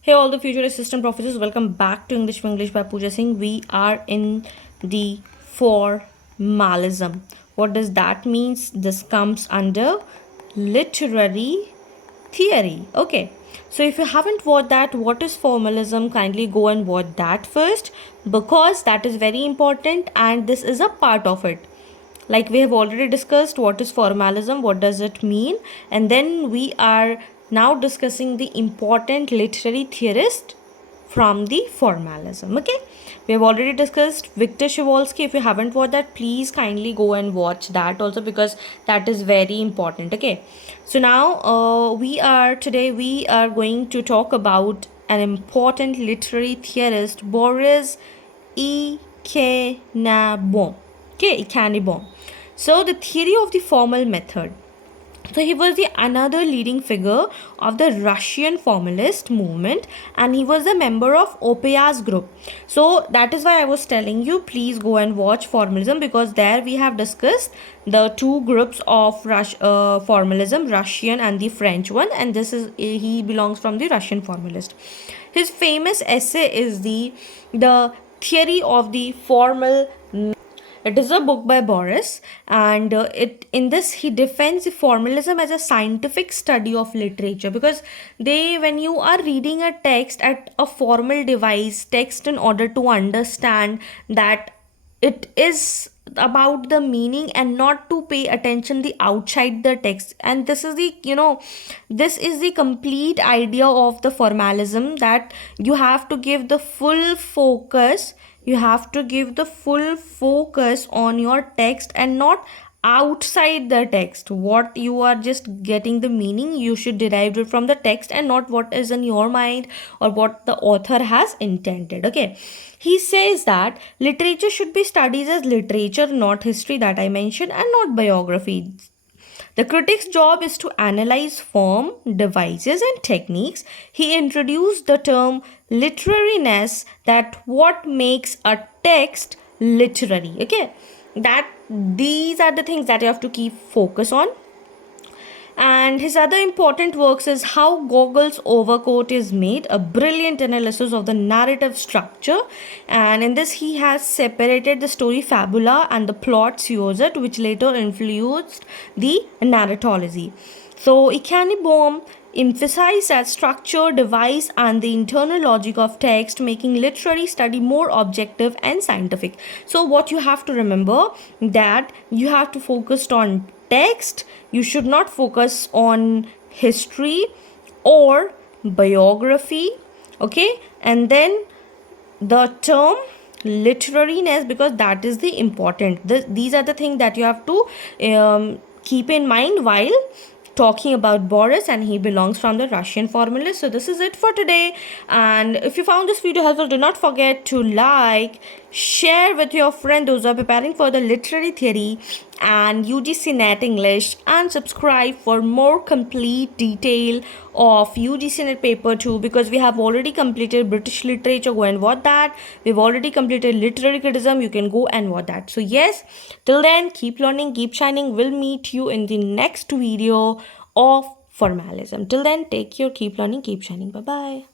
Hey all the future assistant professors, welcome back to English Winglish by Pooja Singh. We are in the formalism. What does that mean? This comes under literary theory. Okay, so if you haven't watched that, what is formalism? Kindly go and watch that first, because that is very important and this is a part of it. Like we have already discussed what is formalism, what does it mean, and then we are now discussing the important literary theorist from the formalism. Okay, we have already discussed Victor Shklovsky. If you haven't watched that, please kindly go and watch that also, because that is very important. Okay, so now we are going to talk about an important literary theorist, Boris Eichenbaum. Okay, Eichenbaum. So the theory of the formal method. So he was the another leading figure of the Russian formalist movement, and he was a member of Opia's group. So that is why I was telling you, please go and watch formalism, because there we have discussed the two groups of formalism, Russian and the French one, and this is he belongs from the Russian formalist. His famous essay is the theory of the formal. It is a book by Boris, and in this he defends formalism as a scientific study of literature, because when you are reading a text at a formal device text, in order to understand that it is about the meaning and not to pay attention the outside the text. And this is the complete idea of the formalism, that you have to give the full focus on your text and not outside the text. What you are just getting the meaning, you should derive it from the text and not what is in your mind or what the author has intended. Okay, he says that literature should be studied as literature, not history, that I mentioned, and not biography. The critic's job is to analyze form, devices, and techniques. He introduced the term literariness, that what makes a text literary. Okay, that these are the things that you have to keep focus on. And his other important works is How Gogol's Overcoat is Made, a brilliant analysis of the narrative structure. And in this, he has separated the story fabula and the plot syuzhet, which later influenced the narratology. So, Eichenbaum emphasized that structure, device, and the internal logic of text, making literary study more objective and scientific. So, what you have to remember, that you have to focus on text. You should not focus on history or biography. Okay, and then the term literariness, because that is the important. These are the things that you have to keep in mind while talking about Boris, and he belongs from the Russian formalist. So this is it for today, and if you found this video helpful, do not forget to like, share with your friend those who are preparing for the literary theory and UGC NET English, and subscribe for more complete detail of UGC NET paper 2, because we have already completed British literature. Go and watch that. We've already completed literary criticism. You can go and watch that. So yes, till then, keep learning, keep shining. We'll meet you in the next video of formalism. Till then, take care, keep learning, keep shining. Bye bye.